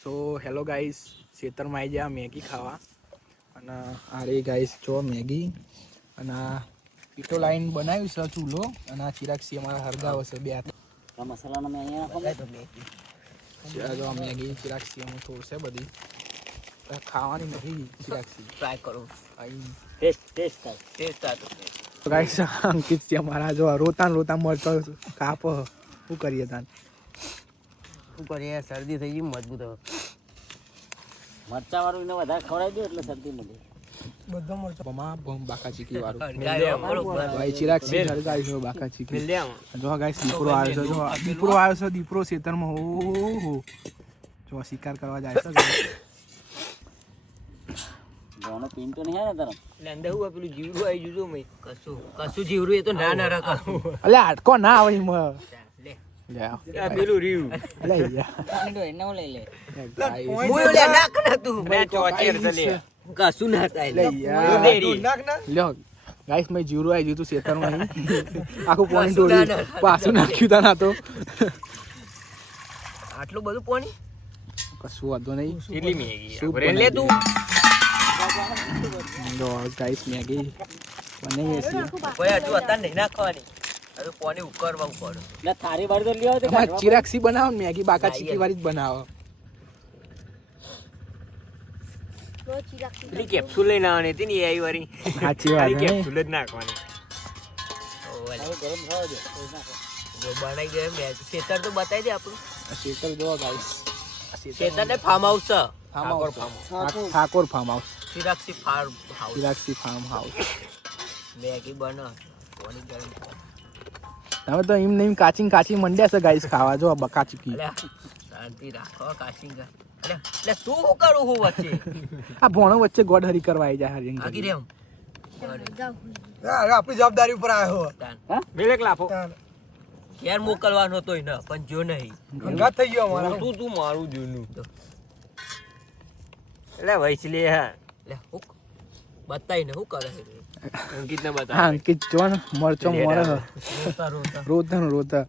So hello guys, ખેતરમાં આવી ગયા મેગી ખાવા. અને આ રે ગાઈસ જો મેગી અને પીટો લાઈન બનાવ્યું છે ચૂલો અને આ ચિરાક્ષી અમારા હરગાવ છે બે મસાલાનો મેં અહીંયા તો મેગી મેગી ચિરાક્ષી અમે થોડશે બધી ખાવાની નથી. ચિરાક્ષી ટ્રાય કરો, અહીં ટેસ્ટ ગાઈસ અંકિત છે અમારા જો રોતા મરતો કાપ શું કરીએ તાન શું કરીએ, શરદી થઈ ગઈ મજબૂત. હવે મરચા વાળું એને વધારે ખવડાવી દો એટલે શરદી મળે. બધા મરચા બમ બાકા ચીકી વાળું બરોબર ભાઈ ચિરાક્ષી હરગાઈ છે બાકા ચીકી. જો ગાઈસ દીપરો આવ્યો છે, જો દીપરો આવ્યો છે, દીપરો ખેતરમાં ઓહો જો શિકાર કરવા જાય છે. જોનો પીન તો નહીં આવે ને તરફ એટલે અંદર હું પેલું જીવડું આવી જુદું મેં કશું જીવરું એ તો ના ના રાખશું. અલે હાટકો ના આવે એમાં લે લે આ પેલું રીવ અલે યાર એને હું લઈ લે ગાઈસ હું લે નાખ ના તું મેં ચોચેર છે લે કશું ના થાય લે લે યાર દેરી લ્યો ગાઈસ મેં જીવરું આવી ગયું ખેતરમાં આખું પાણી ઢોળી પાછું નાખ્યું તા ના તો આટલું બધું પાણી કશું વાંધો નહીં. કેટલી મેગી શું ભરે લે તું જો ગાઈસ મેગી બનાવીએ છીએ. કોઈ હજુ અત્યારે નહીં નાખવાની, હજુ પાણી ઉકળવા પડે. એટલે થારી બાર તો લ્યો તમારે ચિરાક્ષી બનાવો ને મેગી બાકા ચીકી વાળી જ બનાવો. પેલી કેપ્સ્યુલ લઈને આવવાની હતી ને એ આવી વાળી સાચી વાત હે. કેપ્સ્યુલ જ નાખવાની. જો બનાવી દે મેં ખેતર તો બતાવી દે આપણું. ખેતર જો ગાઈસ ખેતર ને ફાર્મ હાઉસ છે, Thakor farm house, Chirakshi farm house. Chirakshi farm house. Maggi બનો પાણી ગરમ થાય. હવે તો એમ નહીં કાચી મંડ્યા છે ગાઈસ ખાવા. જો બકા ચીકી અલ્યા શાંતિ રાખો કાશીંગા. અલ્યા એટલે તું શું કરું હું વચ્ચે આ ભોણો વચ્ચે ગોડ હરી કરવા આવી જાય હરી આકી રેમ આપણી જવાબદારી ઉપર આવ્યો બેલેક લાફો ઘેર મોકલવાનો હતો એને પણ જો નહીં અંગાત થઈ ગયો અમારા. તું મારું જૂનું એટલે વૈસલી હા લે હું બતાઈને શું કરે છે અંકિત ને હા બતા અંકિત જો ને મરચો મરે રોતા રોતા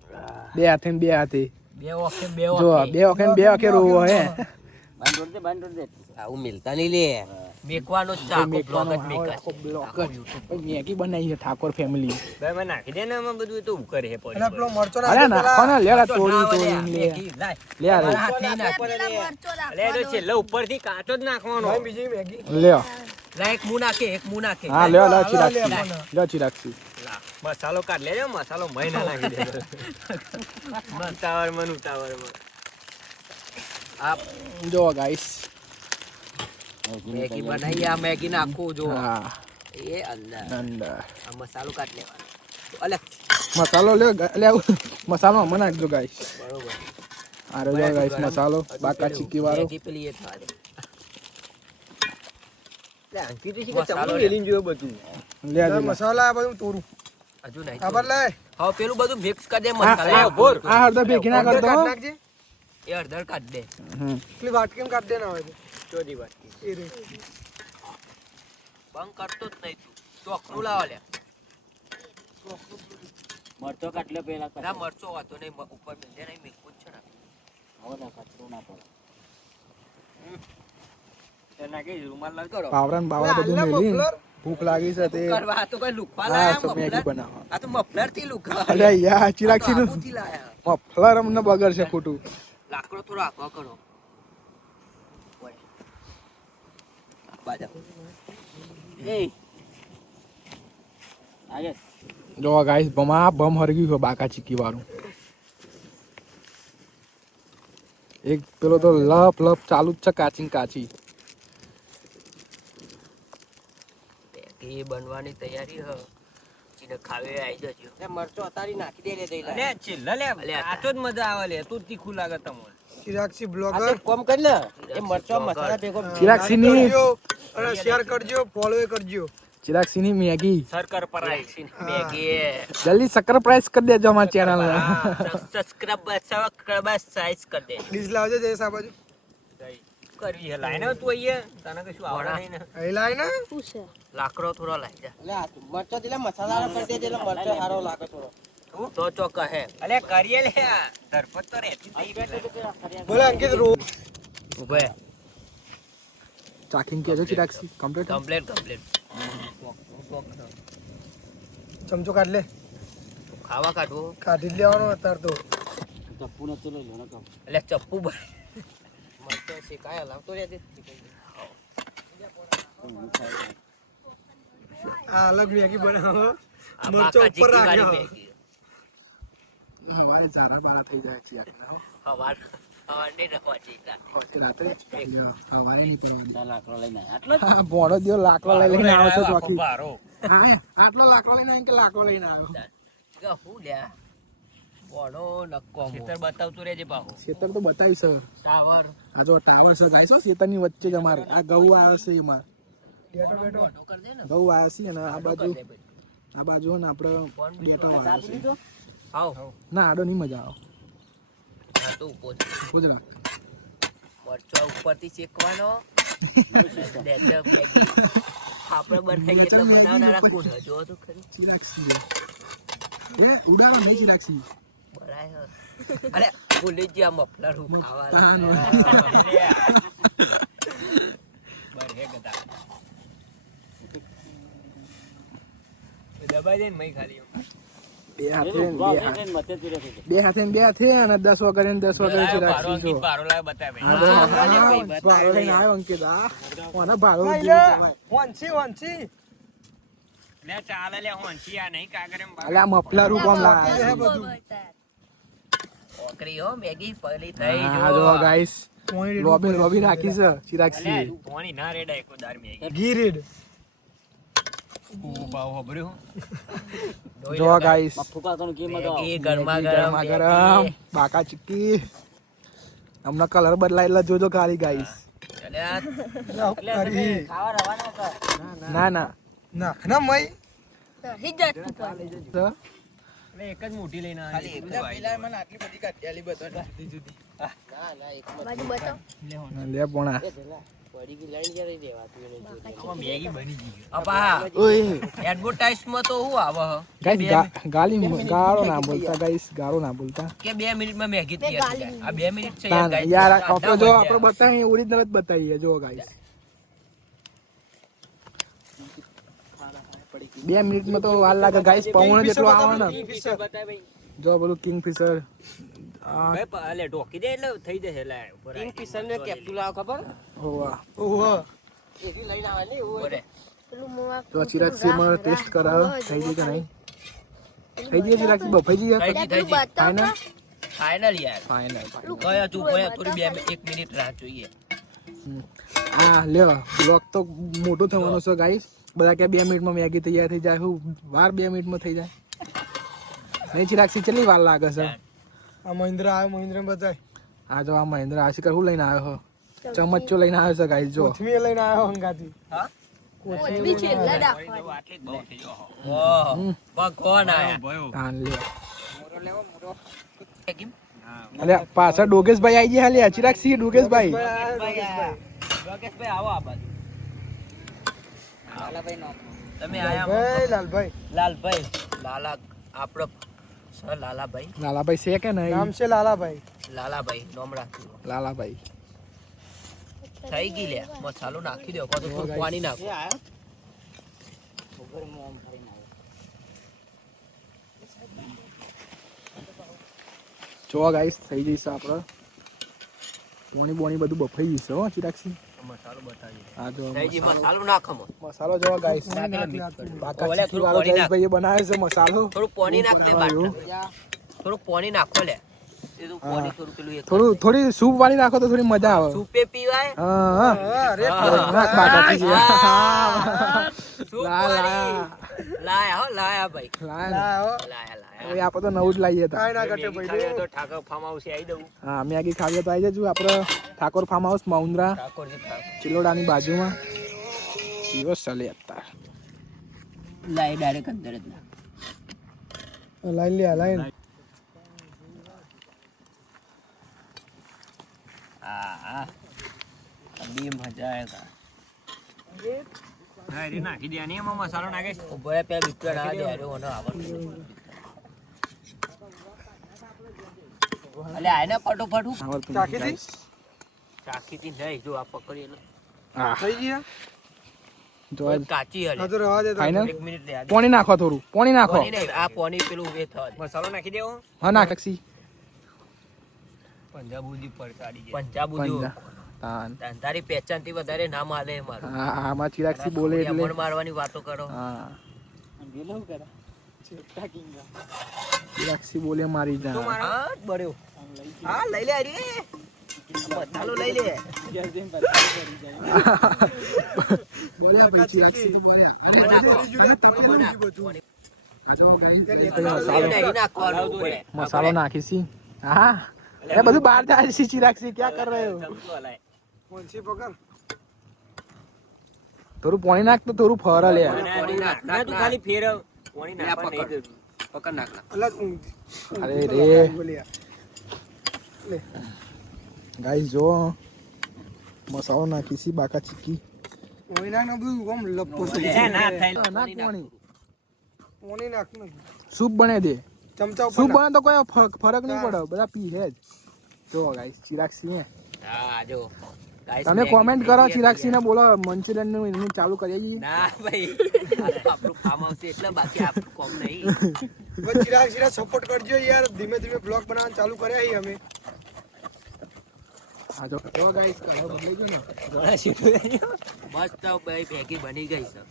બે હાથે ને બે હાથે બે વખતે જો બે વખતે રોવો હે બાંધોડ દે આવું મિલતા નહીં લે મેકવાનો જ ચાકો બ્લોગ જ મેકા છે. મેગી બનાવી છે ઠાકોર ફેમિલી. બે મને નાખી દે ને આમાં બધું એ તો કરે હે અને પેલો મરચો અરે નાખો ને લે તોડી લે મેગી લાય લે આ રે. હાથ નહીં નાખ. એટલે એ તો છેલ્લે ઉપરથી કાચો જ નાખવાનો બીજી મેગી લ્યો લાય એક મું નાખે હા લ્યો ચિરાક્ષી લા, મસાલો કાઢ લેજો મસાલો મહિના નાખી દે ઉતાવળ માં આ જો ગાઈસ મેગી બનાવી આ મેગી નાખું જો હા એ અંદર અંદર આ મસાલો કાઢ લેવાનો. અલે મસાલો લે મસાલો હમણાં નાખજો ગાઈસ. બરોબર આ રહ્યો ગાઈસ મસાલો બાકા ચીકી વાળો. મેગી પેલી એ થવા દે. લે અંકિત શી કે મસાલો ચમનું લે. વેલીને જોયો બધું લે આ જો. મસાલા આ બધું તોરું હજુ નહીં ખબર લે હવે પેલું બધું મિક્સ કરી દે આ મસાલા હળદર ભેગી ના અંદર કરતો કાઢ નાખજે. એ અડધર કાઢ દે પેલી વાટકીમાં કાઢ દે ના હોય તો. ચોરી વાત એ રે. બંધ કરતો જ નહીં તું ચોકનું લાવો લે મરચો કાઢ લે પેલા ના મરચો વાતો નહીં ઉપર મિલજે નહીં મીઠું જ છે ને હવે ના કાચું ના પડે એના કે રૂમાલ લાવ કરો પાવરા ને બાવરા બધું મેલી ભૂખ લાગી છે તે કરવા આ તો કઈ લુખવા હા લાયા તો મેગી મફલર બનાવવા. આ તો મફલર થી લુખવા અરે યાર ચિરાક્ષી નું આબુથી લાયા મફલર અમને બગર છે ખોટું. લાકડો થોડો આગો કરો ઓય બાજા એ આગે જો ગાઈસ બમ હરગ્યું છે બાકા ચીકી વાળું. એક પેલો તો લપ ચાલુ જ છે કાચી મેગી બનવાની તૈયારી હ ચીને ખાવે આવી જજો લે મરચો અતારી નાખી દે લે દઈ લે, લે છેલ્લે લે અલ્યા, કાચો જ મજા આવે લે તું તીખું લાગે તમને ચિરાક્ષી આ બ્લોગર તો કોમ કરી લે એ મરચો મસાલા ભેગો ચિરાક્ષી ની કરજો અને શેર કરજો ફોલો કરજો ચિરાક્ષી ની મેગી સરકર પર આવી મેગી જલ્દી સરપ્રાઈઝ કરી દેજો અમારા ચેનલ ને. સબસ્ક્રાઇબ સાઈઝ કર દે ડીશ લાવજો જયેશ આ બાજુ કરવી હે લાઈને તું અહીંયા તને કશું આવડે નહીં ને અહીં લાય ને લાકડો થોડો લાઈ જા લે મરચો દિલે મસાલા કરી દે એટલે મરચો સારો લાગે થોડો તો ચોક હે અલે કરીએ લે ધરપત તો રહેતી થઈ ગઈ બોલે અંકિત ઉભે ચાખીને કહેજો ચિરાગસી કમ્પ્લીટ કમ્પ્લેટ ચમચો કાઢ લે. ખાવા કાઢવો કાઢી જ લેવાનો અત્યારે તો. ચપ્પુ ને લઈ લો ને કહો. એટલે ચપ્પુ ભાઈ મરચો શેકાય લાવતો રહેજે આ અલગ મેગી બનાવો. આ મરચો બાકા ઉપર ચીકી વાળી રાખ્યો. મેગી. મારે ચારા બારા થઈ જાય ચિરાગના હવાર નહીં રખવા ચીકા રાત્રે સવારે નહીં પડે તાર લાકડો લઈને આયા. આટલો જ? હા ભોળો દિયો લાકડો લઈને આવ્યો છો આખો ચોકી ભારો હા આટલો લાકડો લઈને આવ્યો કે લાકડો લઈને આવ્યો કે હું લ્યા બોડો નક્કો ખેતર બતાવતું રહેજે પાહો ખેતર તો બતાવ્યું સર ટાવર આ જો ટાવર છે ગાઈસો ખેતરની વચ્ચે જ અમારે આ ઘઉં આવે છે અમારે બેઠો બેઠો. કર દે ને ઘઉં આવે છે અને આ બાજુ ને આપણે ડેટો આવે છે આવ ના આડો નહીં મજા આવે હા તો ઉભો ગુજરાત મરચો ઉપરથી શેકવાનો દેજો મેગી આપણે બનાવીએ એટલે બનાવનારા કોણ હે? જો તો ખરી ચિરાગસી એ ઉડાડો નહીં ચિરાગસી બરાય અરે ભૂલી જ આ મફલર હું ખાવા બરે ગદા દબાઈ દે ને મઈ ખાલી બે હાથે એનું ને બાપ બે હાથે એને મતે જ રહેશે. બે હાથે ને બે હાથે અને 10 વગરે ને 10 વગરે ચિરાગસી જો બારો લાવે બતાવે ભાડો લઈને આવ્યો અંકિત આ કોને ભાડો લઈ જેવું લે. કહેવાય? વંશી. લે ચાલે લે હોંચી આ નહીં કાગર એમ અલે આ મફલર રૂપ આમ એ લાગે બધું. ઓકરી હો મેગી પગલી થઈ હા જો ગાઈસ પોણી લોબી રાખી છે ચિરાગસી અલે કોણી ના રેડા એકો દાર મેગી ઘી રેડ. ઓ બાવ હબર્યું જો ગાઈસ ફૂકા કોણ કિંમત આવો. મેગી ગરમા ગરમ ગરમ બાકા ચીક્કી હમણાં કલર બદલાય એટલે જોજો ખાલી ગાઈસ અલે આ એટલે તમે ખાવા રવાના કર. ના ના નાખ ના મય. તો એક જ મોટી લઈને ખાલી એક મને આટલી બધી કાઢી બધી જુદી લે પોણા મેગી બની ગઈ અપા ઓય એડવર્ટાઇઝ માં તો હું આવે ગાઈસ ગાળો ના બોલતા ગાઈસ ગાળો ના બોલતા કે 2 મિનિટમાં મેગી તૈયાર થઈ જાય આ 2 મિનિટ છે તાન guys. યાર આપણે જો આપણે બતાવીએ ઓરિજિનલ જ બતાવીએ જો ગાઈસ 2 મિનિટમાં તો વાર લાગે ગાઈસ પૌણ જેટલો આવે ને જો બોલું કિંગફિશર ભાઈ અલે ઢોકી દે એટલે થઈ જશે લે ઉપર કિંગફિશર ને કેપ્સ્યુલ આવ ખબર હોવા ઓહો. એથી લઈને આવે ને ઉપર તો ચિરાગ સીમર ટેસ્ટ કરાવ થઈ ગઈ કે નહીં થઈ ગઈ ચિરાગ સી બફાઈ ગઈ ફાઇનલ ફાઇનલ યાર ફાઇનલ કયા તું કયા થોડી 1 મિનિટ રાહ જોઈએ હા લ્યો બ્લોક તો મોટું થવાનું છે ગાઈસ બધા કે 2 મિનિટમાં મેગી તૈયાર થઈ જાય હું વાર 2 મિનિટમાં થઈ જાય નહીં ચિરાગ સી કેટલી વાર લાગે છે આ મહિન્દ્રા આવ્યો. મહિન્દ્રા બતાય. આ જો આ મહેન્દ્ર આશિકર હું લઈને આવ્યો હો ચમચો લઈને આવ્યો છે ગાઈસ જો કોથમીર લઈને આવ્યો હંગાથી. હા કોથમીર છેલ્લા આટલી જ બહુ થઈ ગયો ઓહ ભગવાન આયા હા લ્યો કેમ અલે પાછળ ડોગેશભાઈ આવી ગયા લે ચિરાગ સી ડોગેશભાઈ યોગેશભાઈ આવો આ બાજુ તમે આયા ભાઈ લાલભાઈ. લાલભાઈ લાલા આપણો સર લાલાભાઈ લાલાભાઈ છે કે નહીં નામ છે લાલાભાઈ. લાલાભાઈ નોમ રાખ્યું લાલાભાઈ થઈ ગઈ લે મસાલો નાખી દો પાછું થોડું પાણી નાખો જો ગાઈસ થઈ જઈશ આપણે બોણી બોણી બધું બફાઈ જશે હો ચિરાક્ષી મસાલો બતાવી આ જો થઈ ગઈ મસાલો નાખો મસાલો જો ગાઈસ બાકા ચીકી વાળો જયેશભાઈએ બનાવ્યો છે મસાલો થોડું પાણી નાખ દે બાટલા થોડું પાણી નાખો લે એ તો પાણી થોડું પેલું એક થોડી સૂપ વાળી નાખો તો થોડી મજા આવે સૂપે પીવાય હા હા અરે નાખ બાકા ચીકી સૂપ લાયા વાળી લાયા હો લાયા ભાઈ લાયા આવો. લાયા હવે આપણે તો નવું જ લાવીએ તા કાંઈ ના ઘટે મેગી ભાઈ. ખાવી હોય તો ઠાકર ફાર્મ હાઉસે આવી દઉં હા મેગી ખાવીએ તો આવી જજો આપણે ઠાકોર ફાર્મ હાઉસ માઉન્દ્રા ઠાકોરજી ઠાકોર ચિલોડાની બાજુમાં દિવસ ચાલે અત્યારે લાઈ ડાયરેક્ટ અંદર જ નાખ લાઈન લે લાઈન. હા બી મજા આયેગા હા એ નાખી દે અને એમાં મસાલો નાખે ઉભો રે પેલા બિસ્કુટ આ દે અરે ઓનો આવડતું અલે આય ને ફટોફટ આવડતું ચાખી નથી, હતી? guys. ચાકીથી નહીં જો આ પકડી એટલે હા થઈ ગયા જો કાચી હલે હા તો રવા દે ફાઇનલ એક મિનિટ લે પાણી નાખો થોડું પાણી નાખો પોની નહીં આ પોની પેલું એ થવા દે. મસાલો નાખી દેવો હા નાખ ટેક્સી પંજાબુજી પડકાડી જાય પંજાબ ઉજો પંજા તાન તારી પહેચાન થી વધારે નામ આલે મારું હા આમાં ચિરાગસી બોલે એટલે મણ મારવાની વાતો કરો હા ચિરાગસી બોલે મારી જા હા બળ્યો હા લઈ લે અરે મસાલો લઈ લે બોલે ભાઈ ચિરાગસી તો બોલ્યા આ જો ગાઈસ નહીં નાખવાનું પડે. મસાલો નાખી છી હા એ બધું બહાર જાય છે ચિરાગસી ક્યાં કર રહ્યો કોણસી પકડ થોડું પાણી નાખ તો થોડું ફર લે પોણી નાખ, નાખ, તું નાખ. ખાલી ફેરવ કોણી લે આ નાખવા નહીં પકડ. પકડ નાખ નાખ. અલગ અરે રે ગાઈસ જો મસાલો નાખી છી બાકા ચીકી ઓય નાખ ને બધું આમ લપો થઈ એ ના થાય નાખ પાણી ઓની નાખ ને સૂપ બને દે ચમચા ઉપર સૂપ નાખ. બને તો કોઈ ફરક નહીં પડે બધા પી હે જ જો ગાઈસ ચિરાગસી હે હા જો Guys, તમે મેગી કોમેન્ટ કરો મેગી ચિરાગસી ને બોલો મંચુરિયન નું એનું ચાલુ કરી દઈએ ના ભાઈ આ તો આપણું ફાર્મ હાઉસ છે એટલે બાકી આપણું કોમ નહીં બસ ચિરાગ સપોર્ટ કરજો યાર ધીમે ધીમે બ્લોગ બનાવવાનું ચાલુ કર્યા છીએ અમે હા જો ગાઈસ કલર બદલાઈ ગયો ને મસ્ત ભાઈ મેગી બની ગઈ છે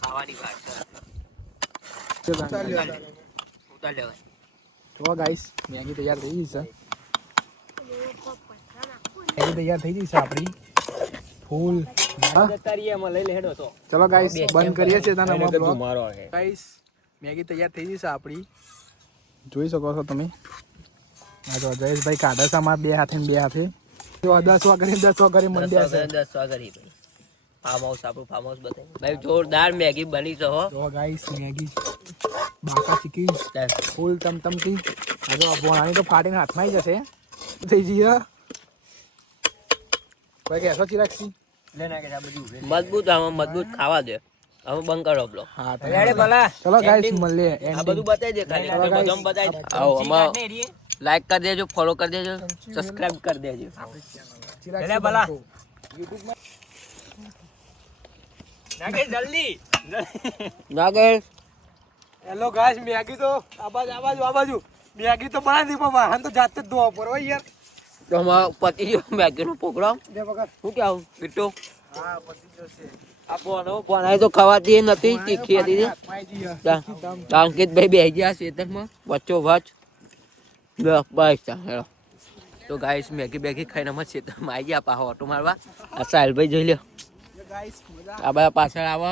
ખાવાની વાત છે ચાલ યાર ઉતાર લેવાય જો ગાઈસ મેગી તૈયાર થઈ ગઈ છે મેગી તૈયાર થઈ ગઈ છે આપણી ફૂલ તારીયામાં લઈ લે હેડો તો ચલો ગાઈસ બંધ કરીએ છીએ તાના બ્લોગ મારો હે ગાઈસ મેગી તૈયાર થઈ ગઈ છે આપણી જોઈ શકો છો તમે આ જો જયેશભાઈ કાઢે છે અમારા બે હાથે ને બે હાથે જો 10 વાગે મંડ્યા છે 10 વાગે ભાઈ ફાર્મ હાઉસ આપણું ફાર્મ હાઉસ બતાવી ભાઈ જોરદાર મેગી બની છે હો જો ગાઈસ મેગી બાકા ચીકી ફૂલ તમતમતી આ જો બોણાની તો ફાટીને હાથમાં આવી જશે થઈ જઈએ કોઈ કહેશો ચિરાગસી લે ના કે આ બધું મજબૂત આમાં મજબૂત ખાવા દે હવે બંધ કરો બ્લોગ હા તો રેડે ભલા ચલો ગાઈસ મળીએ આ બધું બતાવી દે ખાલી ચલો guys. બધું બતાવી દે આવો આમાં લાઈક કરી દેજો ફોલો કરી દેજો સબસ્ક્રાઇબ કરી દેજો ચિરાગસી ભલા. બંકો. ના કે જલ્દી ના ગઈ હેલો ગાઈસ મેગી તો આ બાજુ મેગી તો બનાવી દી પણ વાહન તો જાતે જ ધોવા પર હોય યાર તો અમારો પતિ જો મેગી નો પ્રોગ્રામ દે પકડ શું કેવું બિટ્ટુ હા પછી જશે આ બોનાઈ તો ખવાતી નથી તીખી હતી અંકિતભાઈ બેસી ગયા ખેતરમાં વચ્ચો વચ બસ હેલો તો ગાઈસ મેગી બેગી ખાઈને અમે ખેતરમાં આવી ગયા પાછો ઓટો મારવા આ સાહેલભાઈ જોઈ લ્યો ગાઈસ મજા આ બધા પાછળ આવો